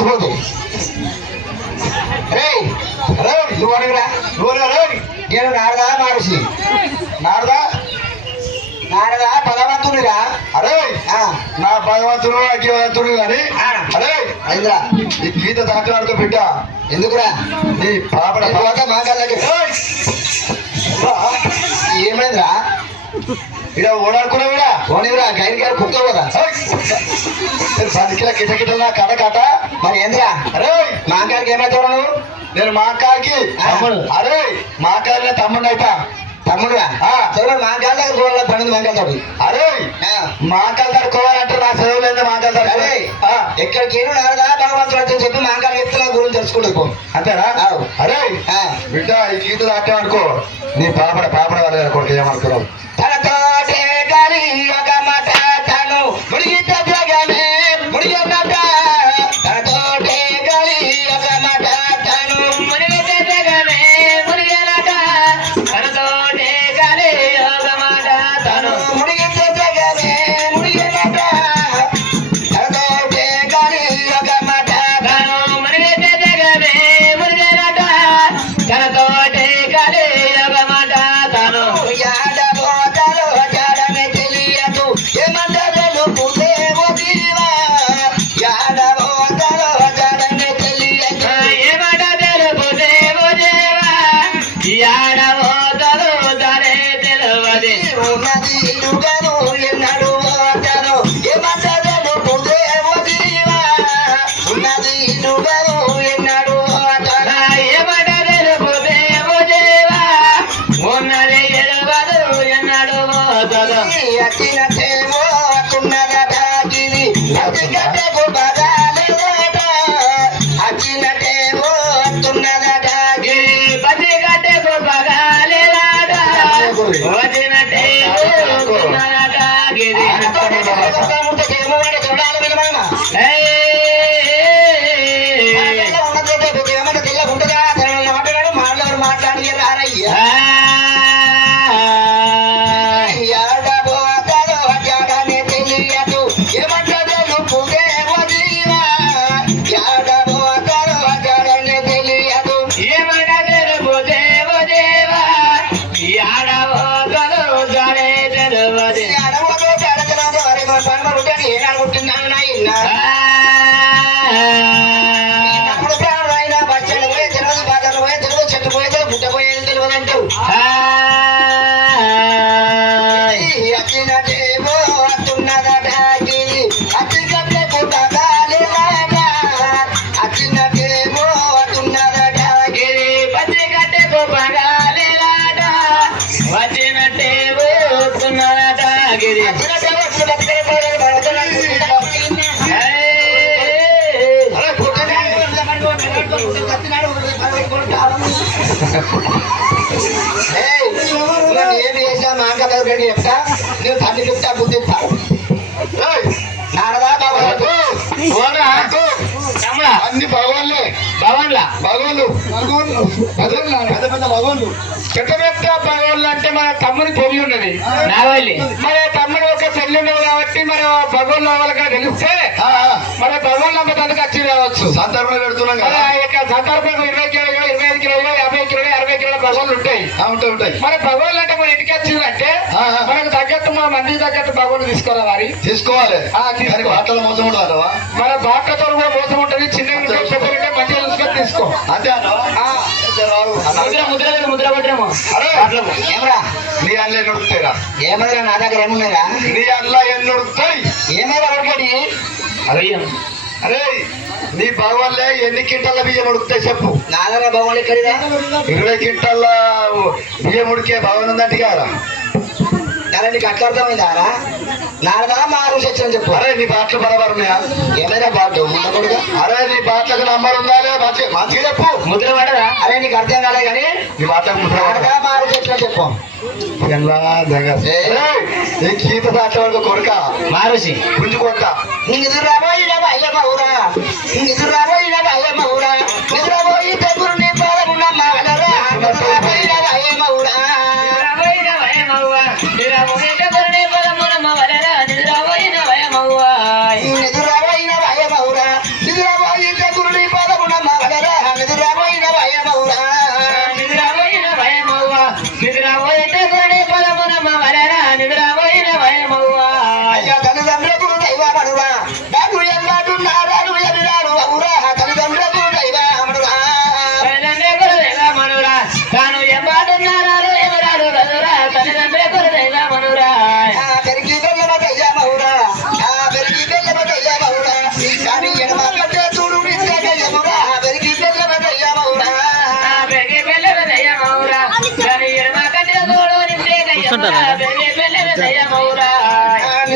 చచ్చిపోతుంది రేయ్ నువ్వు అడుగురా? నువ్వు అడుగురా? రేయ్ నేను నారదా మహర్షి. నారదా? నారదా భగవంతుడిరా అరే నా భగవంతుడు అగ్రవంతుడు కానీ అరే అయిందిరా. ఈ గీత దాటాడుకో బిడ్డ ఎందుకురా? నీ పాపడ తర్వాత మా ఏమైందిరా? ఇడ ఓడాడుకున్నావు ఇడ ఓనివిరా గైన్ గారు కుక్క కదా. పదికిల కిట కిట నా కట కట? మరి ఏందిరా? అరే మా గారికి ఏమైతే నువ్వు? నేను మా తమ్ముడు. అరే మా అక్కనే తమ్ముడు అయితా. తమ్ముడురా ఆ. చదువు మా గారి దగ్గర పన్నెండు అరే. మా అక్కలు తడుకోవాలంటే నా సెలవు లేదు మా అక్కలు అరే. తడుకోవాలి ఎక్కడికి ఏను నారదా భగవంతుడు అని చెప్పి మా గారికి చెప్తున్నా గురించి తెలుసుకుంటూ అంతేనా. అరే. బిడ్డ ఈ గీత దాటామనుకో నీ పాపడ పాపడ వాళ్ళ కొడుకు ఏమనుకున్నావు? తనతోటే గాలి ఒక ఏమి చేసినా మా అంక దగ్గర చెప్తా నువ్వు తల్లి చెప్తా బుద్ధి ఇస్తా అన్ని భగవాన్లే. భవన్లా భగవాన్లు. భగవాన్లు. పెద్ద పెద్ద భగవాన్లు. పెద్ద పెద్ద భగవాన్లు అంటే మన తమ్ముని పెళ్ళి ఉన్నది. మరి తమ్ముడు ఒక పెళ్ళి ఉన్నది కాబట్టి మరి భగవాన్ వాళ్ళకి తెలిస్తే మన భగవాన్ నంబర్ వచ్చి రావచ్చు. సందర్భంలో పెడుతున్నాం మన కదా సందర్భంగా ఇరవై కిలోలు ఇరవై ఐదు కిలోలు యాభై కిలోలు అరవై కిలోల భగవాన్లు ఉంటాయి. ఉంటాయి ఉంటాయి. మన భగవాన్లు అంటే మన ఇంటికి వచ్చిందంటే. మనకు తగ్గట్టు మన మందికి తగ్గట్టు భగవాన్ తీసుకోవాలి తీసుకోవాలి. మన బాటతో కూడా మోసం ఉంటుంది చిన్న మంచిగా చూసుకొని తీసుకో. అంతే. ముద్ర ఏమరా? నీ ఎన్ని ఉడుకుతాయిరా ఏమరా నా దగ్గర నీ అల్ల ఎన్ని ఉడుకుతాయి ఏమైనా ఒకటి అరే అరే నీ భగవాన్లే ఎన్ని కింటాల బియ్యం ఉడుకుతాయి చెప్పు. నా దగ్గర బాగుంది ఎక్కడిదా ఇరవై కింటాల బియ్యం ఉడికే భవన్ ఉందంటే కదా నారా నీకు అట్లా అర్థమైందారా నారదా మా ఆరు సత్యం చెప్పు. అరే నీ బాటలు బరాబర్ ఉన్నాయా ఏమైనా బాటు ఉండకూడదు అరే నీ బాటలకు నంబర్ ఉందా మంచిగా చెప్పు. ముద్ర అరే నీకు అర్థం కాలే కానీ నీ బాటలకు ముద్ర నారదా మా ఆరు సత్యం చెప్పు. ఈ గీత దాటేవాడు కొడుక. మారుసి గుంజుకొంట. నిధులు రాబోయి అయ్యమ్మ ఊరా నిధులు రాబోయి అయ్యమ్మ ఊరా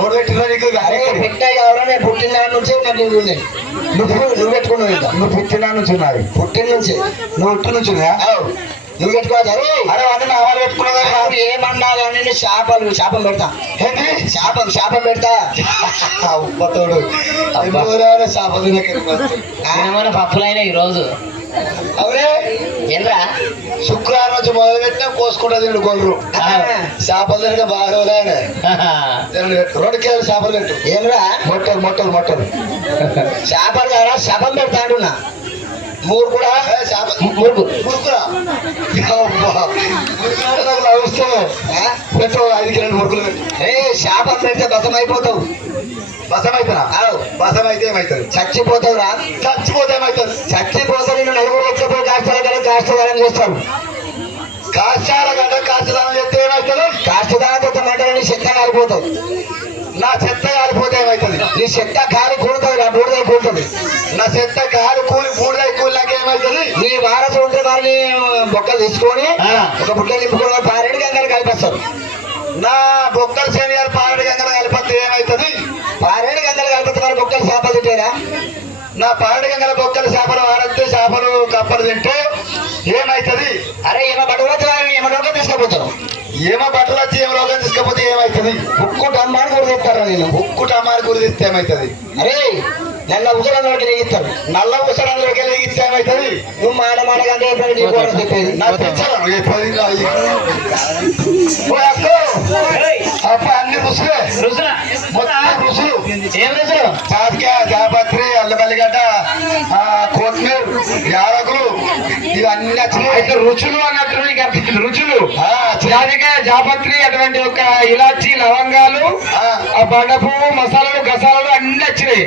ఓడి పెట్టిన నీకు? పుట్టిన ఎవరైనా పుట్టిన నాటి నుంచే నాకు ఉన్నాయి నువ్వు నువ్వు పెట్టుకున్నావు ఇంకా? నువ్వు పుట్టిన నుంచి ఉన్నది పుట్టిన నుంచి? నువ్వు పుట్టిన నుంచి నువ్వు పెట్టుకోవాలి అరే. అన్నీ నా వాళ్ళు పెట్టుకున్నదా నువ్వు ఏమన్నా కానీ నేను శాపలు శాపం పెడతా. ఏంటి శాపం శాపం పెడతా. ఉప్పతోడు ఎవరైనా శాప పప్పులైనా ఈ రోజు అవునే ఏంద్రా శుక్రవారం నుంచి మొదలు పెట్టినా కోసుకుంటా తిండు గొర్రు. చేపలు తినక బాగా రోజులైన చేపలు పెట్టు. ఏమరా మొట్టలు మొట్టలు మొట్టలు. శాపలు కదా శాపం పెడతా అంటున్నా. మూడు కూడా? చేప మూడు మురుకురా? పెట్టు ఐదు కిలోలు మురుకులు పెట్టు. ఏ శాపం పెడితే బసం అయిపోతావు బసం అయితేనా అవు. బసం అయితే ఏమవుతుంది చచ్చిపోతావు రా. చచ్చిపోతే ఏమవుతుంది చచ్చిపోతే నేను నలుగురు కాస్తాల కదా కాస్తదానం చేస్తాను కాశాల గడ్డ కాశదానం చేస్తే ఏమవుతుంది కాస్తదానం మంటలని చెత్త కాలిపోతావు నా చెత్త కాలిపోతే ఏమవుతుంది నీ చెత్త కాలి కూడుతుంది నా బూడిద కూడుతుంది నా చెత్త కాలు కూలి బూడిద కూలి నాకు ఏమవుతుంది నీ వారసు ఉంటే వారిని బొక్కలు తీసుకొని ఒక బుట్టలు నింపుకొని పారేడు గంగలు కలిపేస్తారు. నా బొక్కలు శనివారు పాలడి గంగల కలిపితే ఏమవుతుంది పారేడు గంగలు కలిపితే బొక్కలు చేపలు తింటారా నా పాలడి గంగల బొక్కలు చేపలు వాడితే చేపలు కప్పలు తింటే ఏమవుతుంది అరే ఏమో బట్టలు వారిని ఏమో లోకం తీసుకుపోతారు ఏమో బట్టలు వచ్చి ఏమో రోగం తీసుకపోతే ఏమవుతుంది ఉక్కు డమ్మాని కూడా చెప్తారా నేను? ఉక్కు టమారు గురి తీస్తే ఏమవుతుంది అరే నల్ల ఉసరంలోకి నెగిస్తారు నల్ల ఉసరంలోకి వెళ్ళి ఇస్తే ఏమవుతుంది నువ్వు మాట మాటగా అంటే ఎప్పుడు నీకు చెప్పేది అప్ప అన్ని రుసులే. రుసులా? మొత్తం రుసులు. ఏం రుసులు? చాతికాయ జాపత్రి అల్లమల్లిగడ్డ ఆ, కొత్తిమీర యాలకులు ఇవన్నీ వచ్చినాయి అయితే రుచులు అన్నట్టు నీకు అర్థం రుచులు. జాజికాయ జాపత్రి అటువంటి ఒక ఇలాచి లవంగాలు ఆ, ఆ బండ పువ్వు మసాలాలు గసాలాలు అన్ని వచ్చినాయి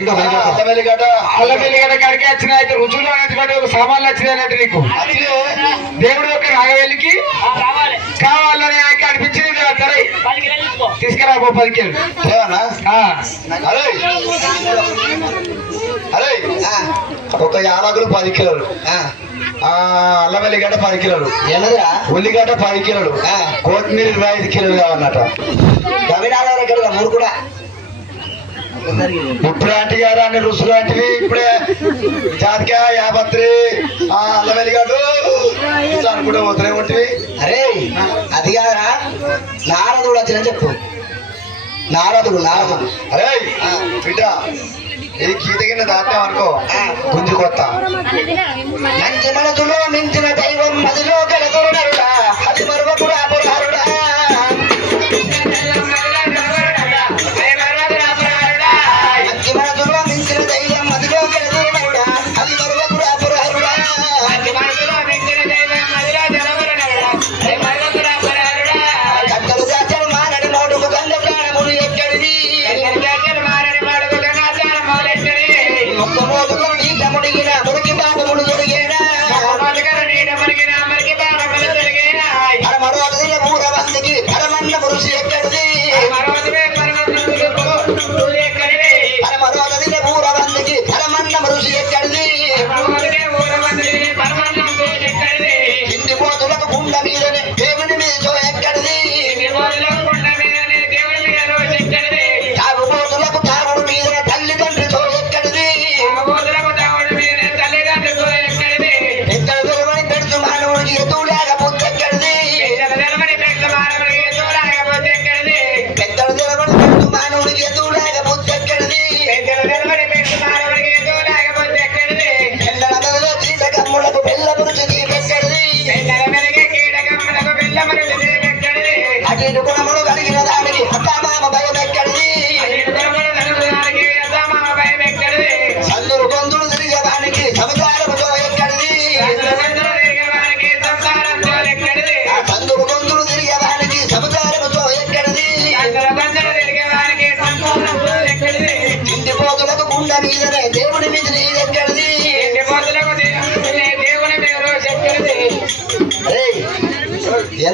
ఆ, అల్లమల్లిగడ్డ అల్లం వెల్లిగడ్డ కాడికి వచ్చినాయి అయితే రుచులు అనేటువంటి ఒక సామాన్లు వచ్చినాయి అన్నట్టు నీకు. దేవుడు యొక్క నాగవెల్లికి కావాలి కావాలని ఆయనకి అనిపించింది సరే. తీసుకురా పో పది కిలోలు ఏమన్నా? ఆ, అరే. ఒక యాలకులు పది కిలోలు. ఆ, ఆ, అల్లం వెల్లిగడ్డ పది కిలోలు. ఎన్నదిరా ఉల్లిగడ్డ పది కిలోలు. ఆ. కొత్తిమీర ఇరవై ఐదు కిలోలు కావన్నట తమిళనాడు ఇక్కడ మూడు కూడా. ఇప్పుడు ఆంటీ గారు అన్ని రుసులు లాంటివి ఇప్పుడే జాతికాయ యాపత్రి ఆ, అల్లం వెల్లిగడ్డ ఇట్లా అనుకుంటే పోతూనే ఉంటుంది అరే అది కాదురా నారదుడు వచ్చిన చెప్పు నారదుడు నారదుడు అరే. బిడ్డ ఇది గీత కింద దాటాం అనుకో ఆ. గుంజు కొత్త మంచి మనసులో మించిన దైవం మదిలో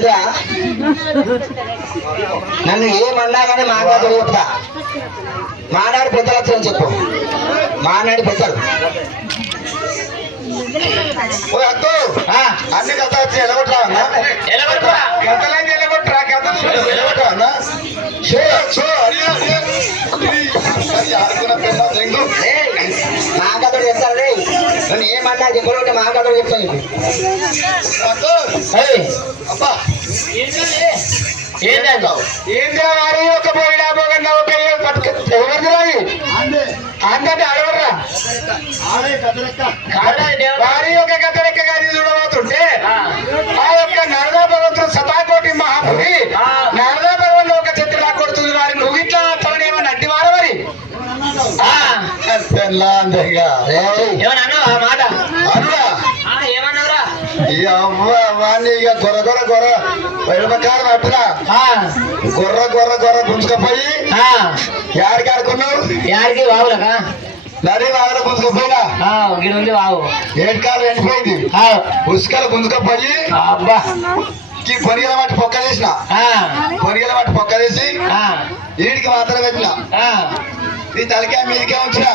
ఏంద్రా నన్ను ఏమన్నా కానీ మాట్లాడు చెప్తా మానాడు పెద్దలు వచ్చని చెప్పు. మానాడు పెద్దలు. ఓ అక్కు ఆ, అన్ని కథ వచ్చి ఎలగొట్టా అన్నా? ఎలగొట్టురా? గతలని నిలబొట్టురా గతలు ఎలగొట్టా అన్నా షో అడియా అది ఆడుకున్న పెద్ద దెంగు ఏయ్, మా కథలు చెప్తారు రే నన్ను ఏమన్నా చెప్పాలంటే మా కథలు చెప్తాను అక్కు ఏయ్, అబ్బా. ఏంటో ఏంద్రా వారి ఒక పోయినా ఒక ఎవరిది అంటే అడవర్రా వారి యొక్క లెక్క గారి చూడబోతుంటే ఆ. యొక్క నరదా భగవంతుడు సతాకోటి మహాముని నరదా భగవంతుడు ఒక చెట్టు కొడుతుంది వారి నువ్వు ఇట్లా తననేమన్నా అడ్డి వార మరి ఏమన్నా అన్నావా ఆ మాట? అనురా ఆ, ఏమన్నావురా? ఈ అవ్వ వాణ్ణి ఇక గొర్ర గొర్ర గొర్ర. వెడమకారం అట్టురా గొర్ర గొర్ర గొర్ర గుంజుకపోయి యాడికి ఆడుకున్నావు? యాడికి వావులకా నడి వాగల గుంజుకపోయినా గిడి ఉంది వావు ఏడుకాలు ఎండిపోయింది. ఉసుకలు గుంజుకపోయి అబ్బా. ఈ పొరిగల వాటి పొక్క చేసిన పొరిగల వాటి పొక్క చేసి ఆ, వీడికి మాత్రం పెట్టిన. ఈ తలకాయ మీదకే ఉంచిన.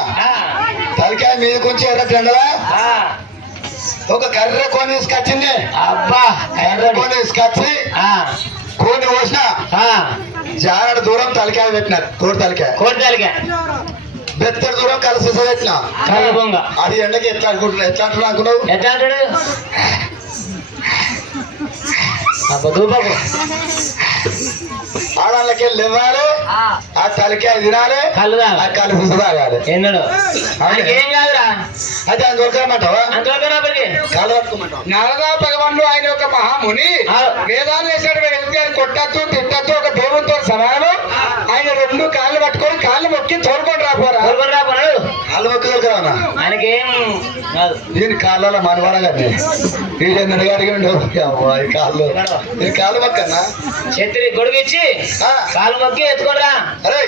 ఆ, తలకాయ మీదకి ఉంచి ఎర్ర జెండలా ఆ. ఒక కర్ర కోని తీసుకొచ్చింది. అబ్బా కర్ర కోని తీసుకొచ్చి ఆ, కోని పోసిన ఆ. జారడు దూరం తలకాయ పెట్టినారు. కోడి తలకాయ. కోడితాలిక బెత్తడి దూరం కలిసి పెట్టిన. అది ఎండకి ఎట్లా అనుకుంటున్నావు? ఎట్లా అంటున్నావు? అనుకున్నావు ఎట్లా అంటాడు? దూపకు ఆడాళ్ళకి వెళ్ళి ఇవ్వాలి ఆ, ఆ తలకాయ తినాలి. కళ్ళు ఆ తాగా కలిసి తాగాలి. ఎన్నడు ఆయనకి ఏం కాదురా. అయితే ఆయన దొరకమంటావా అంతవరకు కాలు పట్టుకోమంటావా నరదా భగవానుడు ఆయన ఒక మహాముని. వేదాలు వేసాడు వ్యక్తి ఆయన కొట్టద్దు తిట్టద్దు రెండు కాళ్ళు పట్టుకొని కాళ్ళు మొక్కి తోడుకొని రాపోరా రా పన్నాడు కాలు మొక్క దొరకరానా ఆయనకేం కాదు. దీని కాళ్ళలో మనవడగా వీడెన్నడు అడిగిండు అమ్మాయి కాళ్ళు. దీని కాళ్ళు మొక్కన్నా చెత్రి గొడుగు ఇచ్చి ఆ, కాలు మొక్కి ఎత్తుకోరా అరే.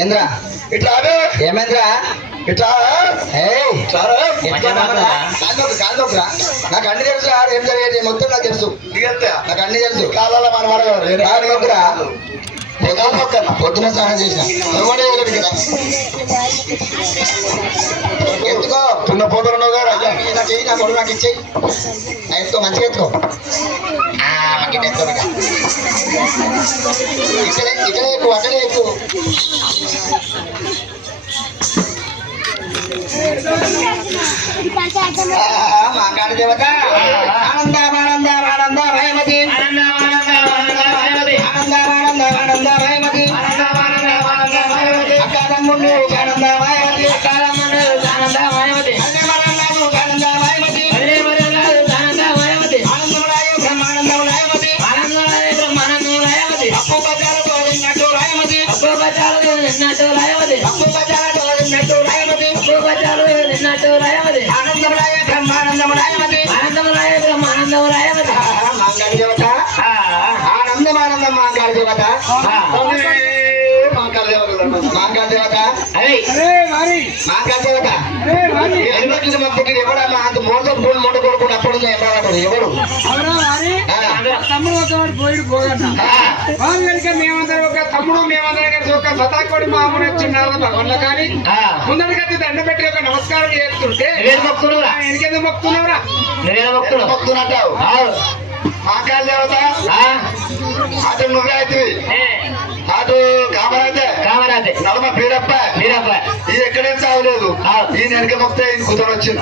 ఏంద్రా? ఇట్లా. ఏమైందిరా? ఇట్లా. నాకు అన్ని తెలుసు ఆడ ఏం జరిగేది మొత్తం నాకు తెలుసు. నాకు అన్ని తెలుసు. కాళ్ళలో మనవడగా కాలు నొక్కురా. పక్కన పొద్దున స్నానం చేసిన. ఎవడే కదా ఇక్కడ? ఎత్తుకో. చిన్న పోతున్నావు కదా అయ్యా. ఇలా చెయ్యి నా కొడుకు నాకు ఇచ్చేయి. ఆ, ఎత్తుకో మంచిగా ఎత్తుకో. ఇక్కడే ఇక్కడే ఎక్కువ అక్కడే ఎక్కువ మాట్లాడితే దేవత. ఆనంద ఆనంద ఆనంద భయమతి దేవత. మాంగాళ దేవత మాంగాళ దేవత అదే మాంగాళ దేవత ఎన్నోటి మొక్కటి ఎవడమ్మా? అంత మూడు మూడు మూడు కొడుకుని అప్పుడు ఎవడు? ఎవడు ఆ, తమ్ముడు ఒకవాడు పోయిడు పోగట వాళ్ళు కనుక మేమందరం ఒక తమ్ముడు మేమందరం కలిసి ఒక సతాకోడి మామూలు వచ్చిన్నారు భగవన్ల కానీ ఆ. ముందరి కత్తి దండ పెట్టి ఒక నమస్కారం చేస్తుంటే? ఎందుకెందుకు మొక్కుతున్నావురా మొక్కుతున్నావు? ఆవు. మాకాళ్ళ దేవత ఆ? అటు కామరైతే కామరాజే. నడమ బీరప్ప మీరప్ప. ఇది ఎక్కడేం చావలేదు ఆ. ఈ వెనక మొక్తే ఈయన కుదర వచ్చింది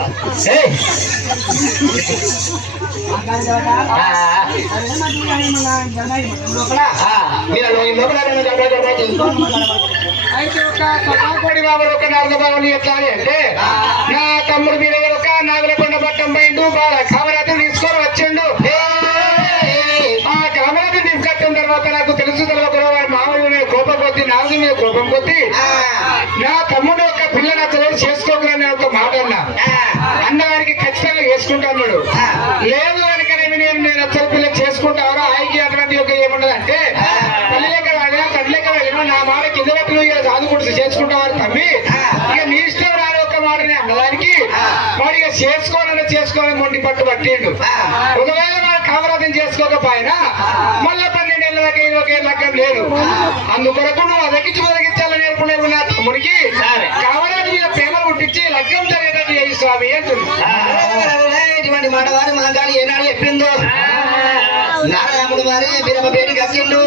అయితే ఒక బాబు ఒక నాలుగు బాబుని ఎట్లా అని అంటే నా తమ్ముడు మీద ఒక నాగులకొండ పట్టం పోయిండు బాగా కామరాజు తీసుకొని కోపం కొద్ది నా తమ్ముడు ఒక పిల్ల నచ్చలేదు చేసుకోకూడని ఒక మాట అన్నా. అన్నవారికి ఖచ్చితంగా చేసుకుంటా అన్నాడు. లేదు కనుకనేమి నేను నేను అచ్చల పిల్ల చేసుకుంటావరా? ఆయనకి అటువంటి ఒక ఏమున్నదంటే తల్లి లెక్క వెళ్ళినా తండ్రి లెక్క వెళ్ళినా నా మాట కింద సాదుకుంటూ చేసుకుంటావారు తమ్మి. ఇక నీ ఇష్టం రాని అనే అన్నదానికి వాడిగా చేసుకోవాలని చేసుకోవాలని మొండి పట్టు పట్టిండు. ఒకవేళ వాడు కామరాధం చేసుకోకపోయిన మళ్ళీ పన్నెండేళ్ళ దాకా ఇరవై ఏళ్ళ లగ్గం లేదు. అందుకొరకు నువ్వు అదగించి బొదగించాలని నేర్పులేవు నా తమ్ముడికి కామరాజు మీద ప్రేమ పుట్టించి లగ్గం జరిగేటట్టు చేయి స్వామి అంటుంది. ఇటువంటి మాట వారు మహంకాళి ఏనాడు చెప్పిందో? నారాయణుడు వారి పేరు కట్టిండు.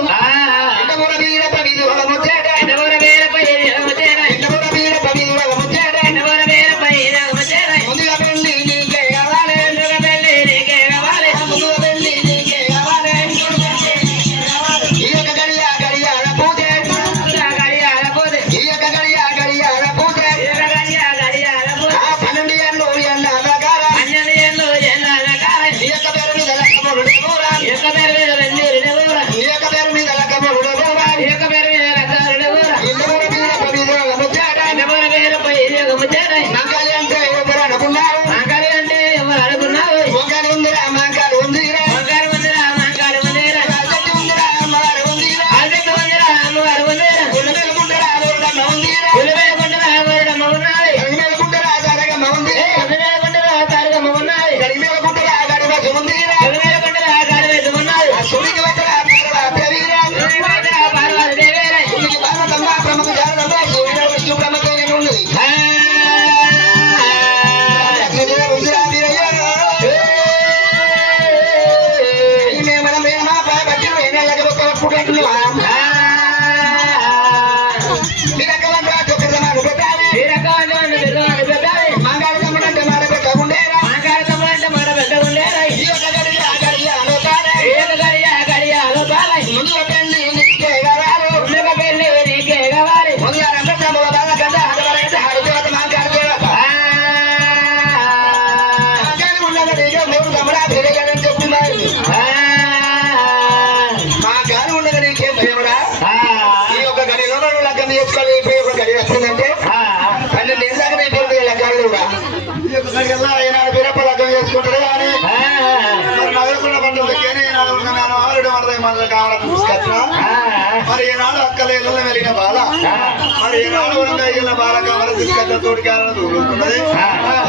తోడికాయలను తోడుకున్నది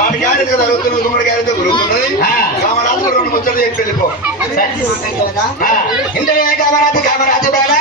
వాడి గారికి తగ్గుతున్న గుమ్మడి గారితో గురుకున్నది కామరాజు రెండు ముచ్చట్లు చెప్పి వెళ్ళిపో ఇంటనే కామరాజు కామరాజు బాలే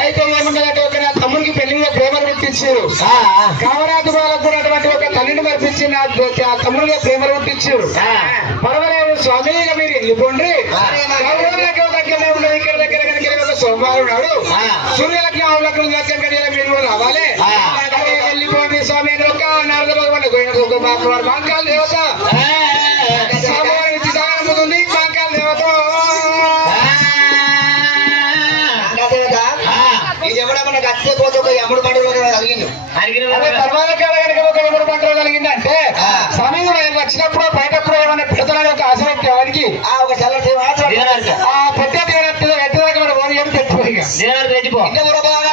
అయితే ఒక నా తమ్ముడికి పెళ్ళిలో ప్రేమలు పుట్టించారు. కామరాజు బాలకు అటువంటి ఒక తల్లిని మరిపించి ఆ తమ్ముడిగా ప్రేమ పుట్టించారు. పర్వాలేదు స్వామి మీరు వెళ్ళిపోండి. ఇక్కడ దగ్గర కనుక సోమవారం నాడు సూర్యలగ్నం లగ్నం మీరు రావాలి. వెళ్ళిపోయి సోమవారం ఇచ్చి సాగనముతుంది బాంకాల దేవత. ఇది ఎవడన్నా కట్టే పోతే ఒక ఎముడు పండుగ కలిగిండు అదే తర్వాత కాడ కనుక ఒక ఎదురు పంట కలిగిందంటే సమీపం ఆయన వచ్చినప్పుడు బయటప్పుడు ఏమైనా పెడతానని ఒక ఆశ పెట్టే వారికి ఆ ఒక చల్లటి మాత్రం ఆ పెద్ద తీరట్టు కూడా బాగా